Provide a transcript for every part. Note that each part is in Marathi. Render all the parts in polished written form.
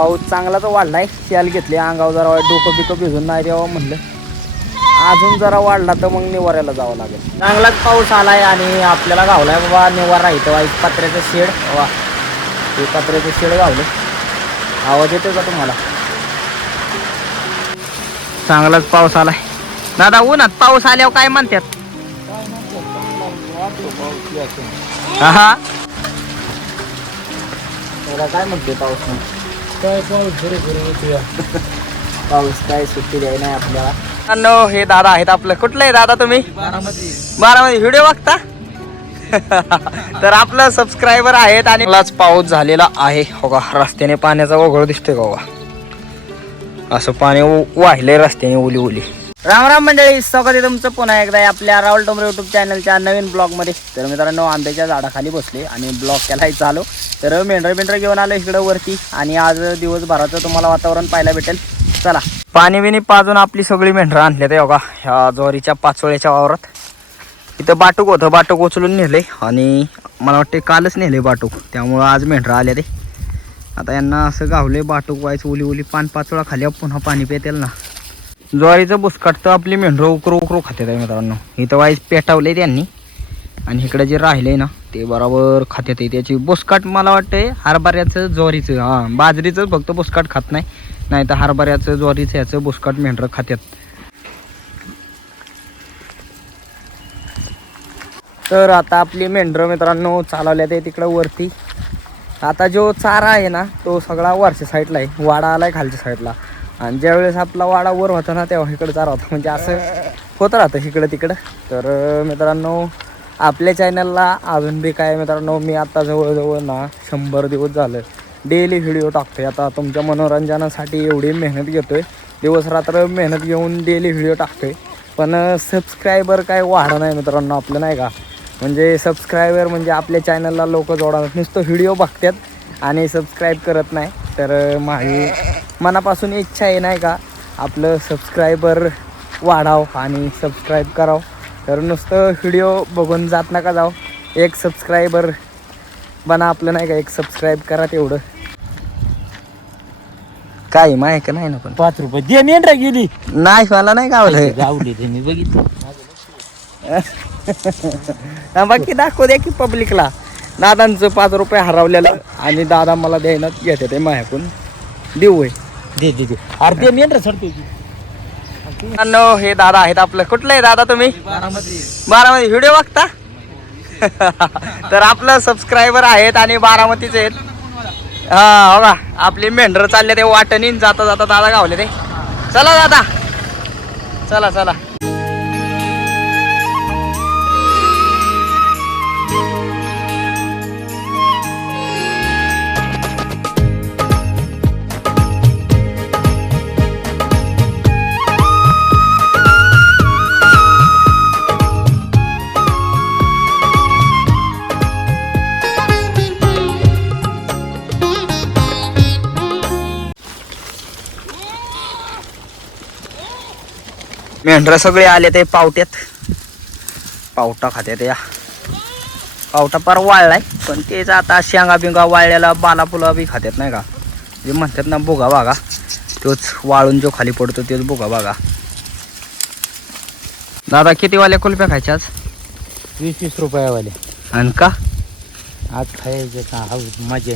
पाऊस चांगलाच वाढलाय. शाल घेतली अंगावर, जरा डोकं बिकं भिजून नाही द्यावं म्हणलं. अजून जरा वाढला तर मग निवाऱ्याला जावं लागेल. चांगलाच पाऊस आलाय आणि आपल्याला गावलाय बाबा निवारा इथं. वाईट पत्र्याचं शेड, वा ते पत्र्याचं शेड गावलं. आवाज येतोय का तुम्हाला? चांगलाच पाऊस आलाय. दादा उन्हात पाऊस आल्यावर काय म्हणतात? हा काय म्हणते पाऊस? काय पाऊस पाऊस काय सुट्टी द्याय नाही आपल्याला. हे दादा आहेत आपलं. कुठलं आहे दादा तुम्ही? बारामती. व्हिडिओ बघता? तर आपलं सबस्क्रायबर आहेत. आणि पाऊस झालेला आहे हो का. रस्त्याने पाण्याचा ओघळ दिसतोय का बघा. असं पाणी वाहिलंय रस्त्याने ओली ओली. राम राम मंडळी, स्वागत आहे तुमचं पुन्हा एकदा आपल्या राहुल टोमरे युट्यूब चॅनलच्या नवीन ब्लॉगमध्ये. तर मित्रांनो आंब्याच्या झाडाखाली बसले आणि ब्लॉग केलाय चालू. तर मेंढर घेऊन आलो इकडं वरती. आणि आज दिवसभराचं तुम्हाला वातावरण पाहायला भेटेल. चला पाणी बिनी पाजून आपली सगळी मेंढरं आणले ते बघा ह्या ज्वारीच्या पाचोळ्याच्या वावरात. इथं बाटूक होतं, बाटूक उचलून नेले आणि मला वाटते कालच नेले बाटूक. त्यामुळं आज मेंढरं आले ते. आता यांना असं गावले बाटूक व्हायचं ओली ओली. पाचोळा खाली पुन्हा पाणी पितेल ना. ज्वारीचं बुसकाट तर आपली मेंढरं उकरू खाते आहे मित्रांनो. इथं वाईज पेटावले त्यांनी आणि इकडे जे राहिले ना ते बरोबर खात्यात आहे. त्याची बुसकाट मला वाटतं हरभऱ्याचं ज्वारीचं, हां बाजरीचं फक्त बुसकाट खात नाही, नाही तर हरभऱ्याचं ज्वारीचं याचं बुसकाट मेंढरं खात्यात. तर आता आपली मेंढरं मित्रांनो चालवल्या ते तिकडं वरती. आता जो चारा आहे ना तो सगळा वरच्या साईडला आहे, वाडा आलाय खालच्या साईडला. आणि ज्यावेळेस आपला वाडा वर होता ना तेव्हा इकडं चारा होता. म्हणजे असं होत राहतं इकडं तिकडं. तर मित्रांनो आपल्या चॅनलला अजून बी काय मित्रांनो, मी आता जवळजवळ ना 100 दिवस झालं डेली व्हिडिओ टाकतोय. आता तुमच्या मनोरंजनासाठी एवढी मेहनत घेतोय, दिवस रात्र मेहनत घेऊन डेली व्हिडिओ टाकतोय. पण सबस्क्रायबर काय वाढ नाही मित्रांनो आपलं, नाही का. म्हणजे सबस्क्रायबर म्हणजे आपल्या चॅनलला लोक जोडतात, नुसतं व्हिडिओ बघतात आणि सबस्क्राईब करत नाही. तर माझी मनापासून इच्छा आहे, नाही का, आपलं सबस्क्रायबर वाढावं आणि सबस्क्राईब करावं. तर नुसतं व्हिडिओ बघून जात नका जाऊ, एक सबस्क्रायबर बना आपलं, नाही का. एक सबस्क्राईब करा तेवढं. काय माहिती का नाही ना. पण 5 रुपये दे. मेंढरा गेली नाही, मला नाही गावलं. गावली ते मी बघितलं. बाकी दाखवू द्या की पब्लिकला. दादांचं 5 रुपये हरवलेलं आणि दादा मला द्यायनात घेते ते माझ्याकडून. देऊ दे दे दे. अरे ते मेंढरा चढतोय की. हे दादा आहेत आपलं. कुठलं आहे दादा तुम्ही? बारामती. व्हिडिओ बघता? तर आपलं सबस्क्रायबर आहेत आणि बारामतीचे आहेत. हा हो का. आपली मेंढरं चालले ते वाटणी. जाता जाता दादा गावले ते. चला दादा, चला चला. मेंढरं सगळे आले ते पावट्यात. पावटा खात्यात. या पावटा पार वाळलाय, पण तेच आता शेंगा बिंगा वाळल्याला बाला फुला बी खात्यात, नाही का. जे म्हणतात ना बोगा बागा, तोच वाळून जो खाली पडतो तेच बोगा बागा. दादा किती वाल्या कुल्फ्या खायच्या आज? 20 रुपयावाले. आणि का आज खायचं का? मजा.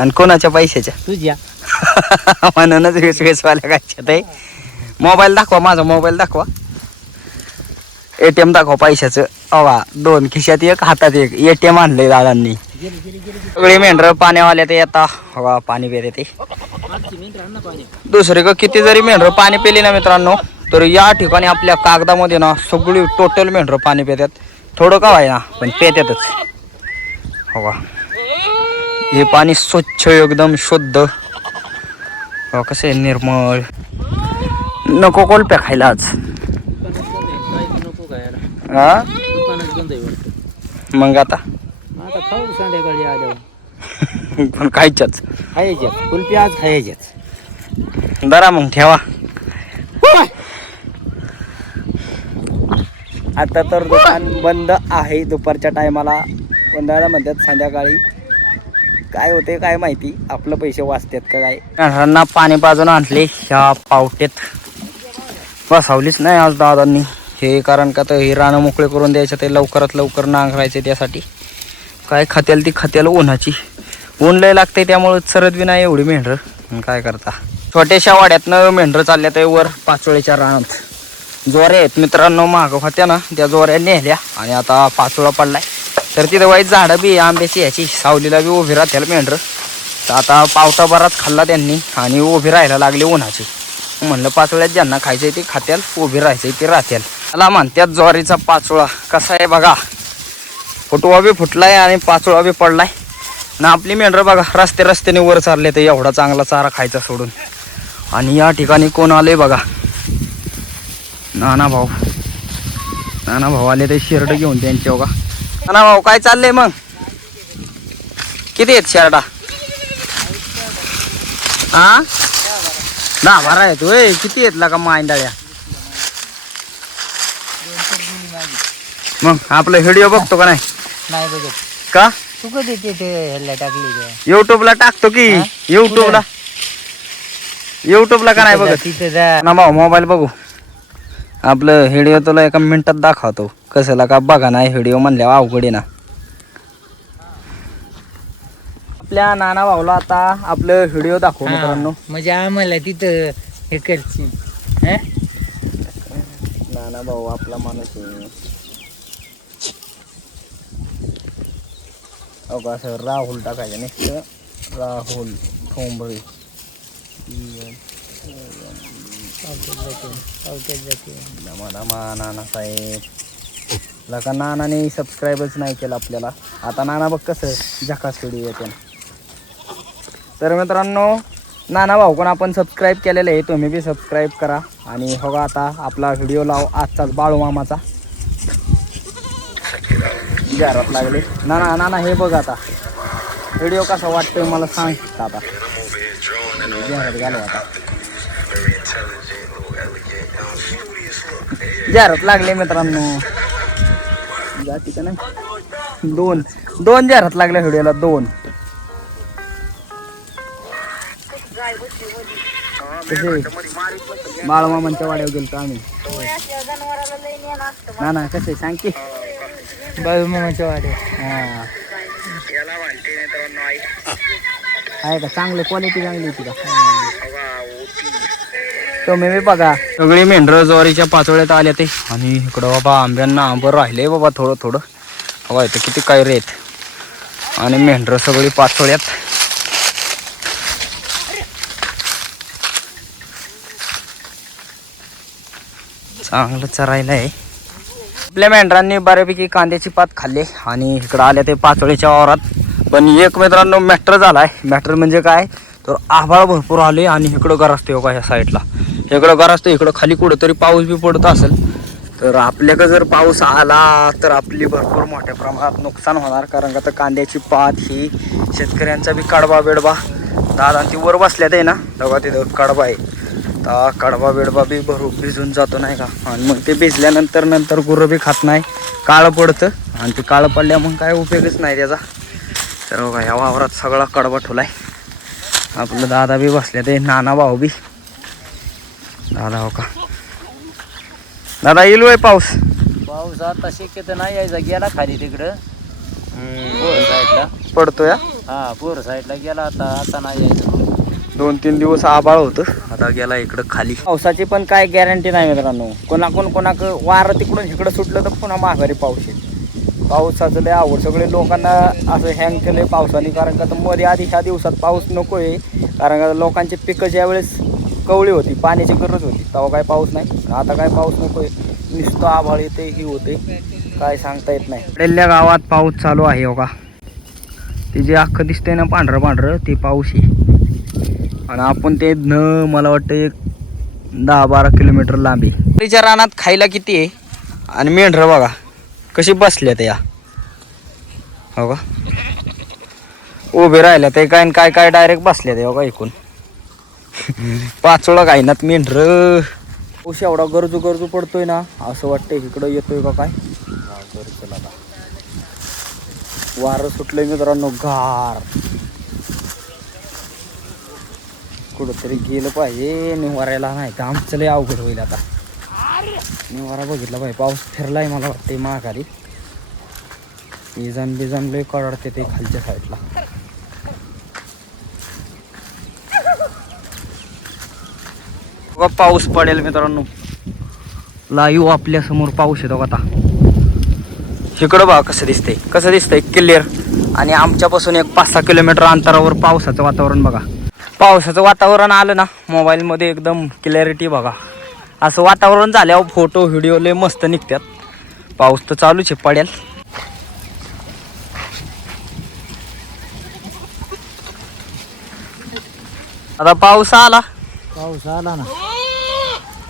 आणि कोणाच्या पैशाच्या? तुझ्या. म्हणूनच 20 वाल्या खायच्या. ते मोबाईल दाखवा, माझा मोबाईल दाखवा. ATM दाखवा पैशाचं. अवा 2 खिशात एक, हातात एक. ATM आणलंय दादांनी. सगळे मेंढरं पाण्यावाल्या ते येता हवा पाणी पिते ते. दुसरे का किती जरी मेंढरं पाणी पिली ना मित्रांनो, तर या ठिकाणी आपल्या कागदामध्ये ना सगळी टोटल मेंढरं पाणी पितात. थोडं का व्हाय ना पण पितातच. हवा हे पाणी स्वच्छ एकदम शुद्ध. हो कसं आहे निर्मळ. नको कोलप्या खायला आज. हा मग आता खाऊ संध्याकाळी आल्यावर. पण खायच्याच. खायच्याच कुल्फी आज खायच्याच. जरा मग ठेवा. आता तर दुकान बंद आहे दुपारच्या टायमाला. बंदाला म्हणतात संध्याकाळी. काय होते काय माहिती, आपलं पैसे वाचतात का काय. मेंढरांना पाणी पाजून आणले ह्या पावट्यात. बसवलीच नाही आज दादांनी हे, कारण का तर हे रानं मोकळे करून द्यायचं, ते लवकरात लवकर नांगरायचे. त्यासाठी काय खात्याल ती खात्याल उन्हाची, ऊन लय लागते त्यामुळे सरत बी नाही एवढी मेंढरं. काय करता, छोट्याशा वाड्यातनं मेंढरं चालल्या ते वर पाचोळ्याच्या रानात. जोऱ्या आहेत मित्रांनो, मागं होत्या ना त्या जोऱ्या नेल्या आणि आता पाचोळा पडलाय. तर तिथं वाईट झाडं बी आंब्याची याची सावलीला बी उभी राहत्याला मेंढरं. तर आता पावटा बराच खाल्ला त्यांनी आणि उभी राहायला लागली उन्हाची. म्हणलं पाचोळ्यात ज्यांना खायचंय ते खात्याल, उभी राहायचंय ते राहत्याल. मला म्हणत्यात ज्वारीचा पाचोळा कसा आहे बघा, फुटवा बी फुटलाय आणि पाचोळा बी पडलाय ना. आपली मेंढरं बघा रस्त्याने वर चालले तर एवढा चांगला चारा खायचा सोडून. आणि या ठिकाणी कोण आले बघा, नाना भाऊ आले ते शर्ट घेऊन त्यांच्या. बघा नाना भाऊ काय चाललंय मग, किती आहेत शर्टा? हा 10-12 आहेत होय, किती आहेत का मांडाळ्या? मग आपलं व्हिडिओ बघतो का नाही? नाही बघत का? तू कधी ते ह्याला टाकली युट्यूबला टाकतो की. युट्यूबला का नाही बघत? तिथे जा ना भाऊ मोबाईल बघू, आपलं व्हिडिओ तुला एका मिनिटात दाखवतो. कसला का बघा नाही व्हिडिओ म्हणल्यावर अवघड आहे ना. आपल्या नाना भाऊला आता आपलं व्हिडिओ दाखव मित्रांनो. म्हणजे आम्हाला तिथं हे करची. नाना भाऊ आपला माणूस आहे. अगं असं राहुल टाकायचं नाही, राहुल ठोंबरे. नाना साहेब लका नानाने सबस्क्राईबच नाही केलं आपल्याला. आता नाना बघ कसं झकास व्हिडिओ येते. तर मित्रांनो नाना भाऊ पण आपण सबस्क्राईब केलेलं आहे, तुम्ही बी सबस्क्राईब करा. आणि हो का आता आपला व्हिडिओ लाव आजचाच बाळू मामाचा. जाहिरात लागली. नाना हे बघ आता व्हिडिओ कसा वाटतोय मला सांग आता. जाहिरात घालू आता, जाहिरात लागले मित्रांनो. जाती का नाही, दोन जाहिरात लागल्या व्हिडिओला, 2. बाळमामांच्या वाड्यावर गेलो आम्ही. ना कसे सांग की बाळूमामाच्या वाड्या. हा आहे का चांगलं, क्वालिटी चांगली होती का? तुम्ही बी बघा सगळी मेंढरं ज्वारीच्या पाचोळ्यात आल्या ते. आणि इकडं बाबा आंब्यांना आंबं राहिले बाबा थोडं बघा इथं किती काय रेत. आणि मेंढरं सगळी पाचोळ्यात. चांगलं चरायला आहे. आपल्या मेंढरांनी बऱ्यापैकी कांद्याची पात खाल्ली आणि इकडं आल्या ते पाचोळ्याच्या वावरात. पण एक मित्रांनो मॅटर झालाय. मॅटर म्हणजे काय तर आभाळ भरपूर आले आणि इकडं गरजते हो का ह्या साईडला, इकडं गरजते. इकडं खाली कुठं तरी पाऊस बी पडत असेल तर आपल्याकडं जर पाऊस आला तर आपली भरपूर मोठ्या प्रमाणात नुकसान होणार. कारण का तर कांद्याची पात ही शेतकऱ्यांचा बी कडबा बेडबा. दादा ती वर बसल्यात आहे ना तेव्हा तिथं कडबा आहे. तर कडबा बेडबा बी भिजून जातो नाही का. आणि मग ते भिजल्यानंतर गुरं बी खात नाही, काळं पडतं. आणि ते काळं पडल्या मग काय उपयोगच नाही त्याचा. तर बघा ह्या वावरात सगळा कडबा ठेवलाय. आपलं दादा बी बसले ते, नाना भाऊ बी. दादा हो का दादा येईल वय पाऊस आता शक्यता नाही यायचा, गेला खाली तिकडं पोर साईडला पडतोय. हा पोर साईडला गेला. आता नाही यायचं. 2-3 दिवस आबाळ होतं, आता गेला इकडं खाली. पावसाची पण काय गॅरंटी नाही मित्रांनो. कोणाक वारं तिकडून इकडं सुटलं तर पुन्हा माघारी पाऊस येईल. पावसाचं लय आवड, सगळे लोकांना असं हँग केलंय पावसाने. कारण का तर मध्ये आधी ह्या दिवसात पाऊस नको आहे. कारण का लोकांचे पिकं ज्यावेळेस कवळी होती, पाण्याची गरज होती, तेव्हा काय पाऊस नाही. आता काय पाऊस नको आहे, नुसतं आभाळ येते ही होते, काय सांगता येत नाही. पहिल्या गावात पाऊस चालू आहे हो का. ते जे अख्खं दिसतंय ना पांढरं ते पाऊस आहे. आणि आपण ते मला वाटतं एक 10-12 किलोमीटर लांबी. तिच्या रानात खायला किती आहे. आणि मेंढरं बघा कशी बसल्या त्या हो का, उभे राहिल्या ते काय डायरेक्ट बसल्या ते हो का. ऐकून पाचोळा गायनात मेंढरं. पाऊस एवढा गरजू पडतोय ना, असं वाटतंय इकडं येतोय का काय. वारं सुटलंय मित्रांनो गार. कुठंतरी गेलं पाहिजे निवारायला, नाही तर आमचं लय अवघड होईल आता. निवारा बघितला पाहिजे. पाऊस फिरलाय मला वाटते माघारी. इजन बिजन लय कडाडते ते खालच्या साईडला. पाऊस पडेल मित्रांनो. लाईव्ह आपल्या समोर पाऊस येतो आता. इकडं बघा कसं दिसतंय क्लिअर. आणि आमच्यापासून एक 5-6 किलोमीटर अंतरावर पावसाचं वातावरण बघा. पावसाचं वातावरण आलं ना मोबाईलमध्ये एकदम क्लॅरिटी बघा. असं वातावरण झाल्यावर फोटो व्हिडिओ लय मस्त निघतात. पाऊस तर चालूच आहे पडेल. आता पाऊस आला ना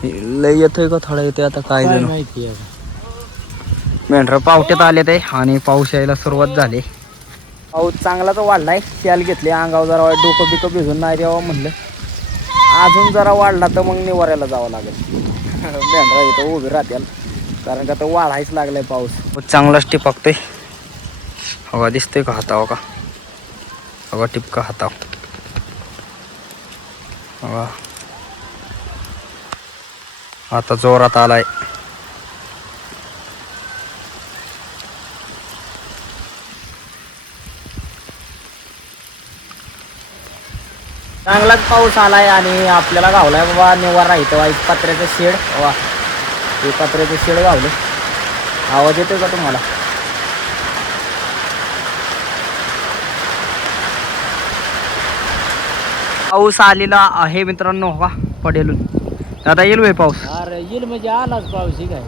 लय येतोय का थोडा येतोय आता काय जण माहिती. मेंढर पावट्यात आले ते आणि पाऊस यायला सुरुवात झाली. पाऊस चांगलाच वाढलाय. शाल घेतली अंगावर जरा डोकं बिकं भिजून नाही द्यावं म्हणलं. अजून जरा वाढला तर मग निवाऱ्याला जावं लागेल. मेंढरा इथं उभी राहत्याल कारण का तर वाढायच लागलाय पाऊस. चांगलाच टिपकतोय. हवा दिसतोय का हातावर का? हवा टिपका हातावर. हवा आता जोरात आलाय. चांगलाच पाऊस आलाय आणि आपल्याला गावलाय बाबा निवारा इथं. एक पत्र्याचं शेड. वा हे पत्र्याचं शेड गावलं. आवाज येतोय का तुम्हाला? पाऊस आलेला आहे मित्रांनो. का पडेल आता येईल वे पाऊस. अरे येईल म्हणजे आलाच पाऊस. काय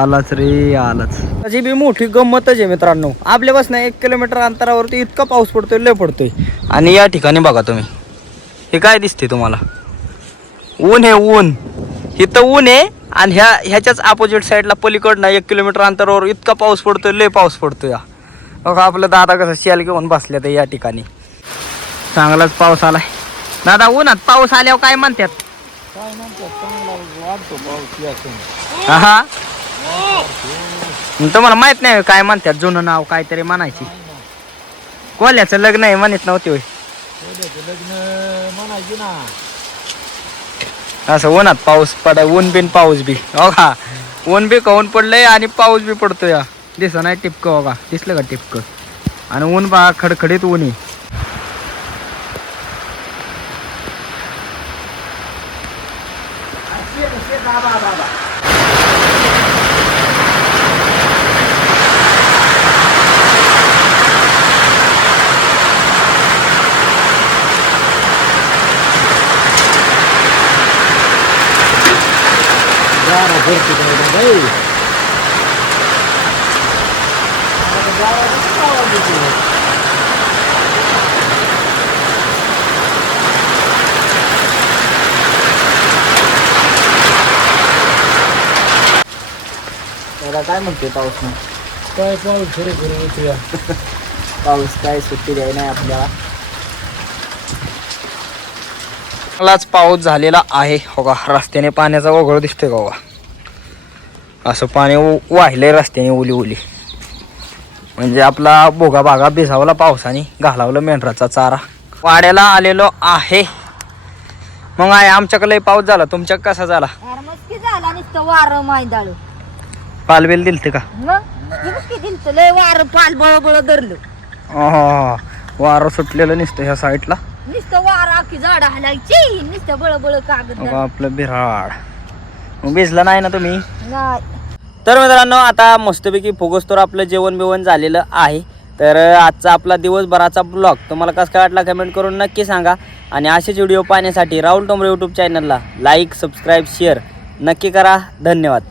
आलाच रे आलाच. त्याची बी मोठी गंमतच आहे मित्रांनो. आपल्यापासून 1 किलोमीटर अंतरावरती इतका पाऊस पडतोय, लय पडतोय. आणि या ठिकाणी बघा तुम्ही हे काय दिसते तुम्हाला? ऊन आहे ऊन. इथं ऊन आहे आणि ह्याच्याच अपोजिट साईडला पलीकडनं 1 किलोमीटर अंतरावर इतका पाऊस पडतोय, लय पाऊस पडतोय. बघा आपलं दादा कसं शेल घेऊन बसले तर या ठिकाणी. चांगलाच पाऊस आलाय. दादा उन्हात पाऊस आल्यावर काय म्हणतात? काय म्हणतात? चांगला वाढतो पाऊस. हा तुम्हाला माहित नाही काय म्हणतात? जुनं नाव काहीतरी म्हणायची. कोल्याचं लग्न आहे म्हणत नव्हती होय? लग्न म्हणायची ना. असं उन्हात पाऊस पडाय. ऊन बिन पाऊस बी. हो का ऊन बी कवून पडलंय आणि पाऊस बी पडतोय. दिसत नाही टिपकं. हो का दिसलं का टिपकं? आणि ऊन बा खडखडीत ऊन आहे. काय म्हणते पाऊस? नाही काय पाऊस खरे पाऊस काय सुट्टी द्याय नाही आपल्याला. चांगलाच पाऊस झालेला आहे. हो का रस्त्याने पाण्याचा ओघळ दिसतोय का? असं पाणी वाहिलंय रस्त्याने ओली ओली. म्हणजे आपला भोगा भागा भिजावला पावसाने. घालावलं मेंढराचा चारा. वाड्याला आलेलो आहे. मग आहे आमच्याकडे पाऊस झाला. तुमच्या कसा झाला? मस्ती झाला नुसतं वारं मायदाळ. पालबेल दिलते का? मग दिलत लय वारं पाल बळबळ धरलं. वारं सुटलेलं नुसतं ह्या साईडला. नुसतं वारं अख्खी झाड हलायची. नुसतं बळबळ कागद. आपलं बिराड. मग भिजला नाही ना तुम्ही? नाही. तर मित्रांनो आता मस्तपैकी फुगोस्तोर आपलं जेवण बिवण झालेलं आहे. तर आजचा आपला दिवसभराचा ब्लॉग तुम्हाला कसं काय वाटला कमेंट करून नक्की सांगा. आणि असेच व्हिडिओ पाहण्यासाठी राहुल टोंबरे यूट्यूब चॅनलला लाईक सबस्क्राईब शेअर नक्की करा. धन्यवाद.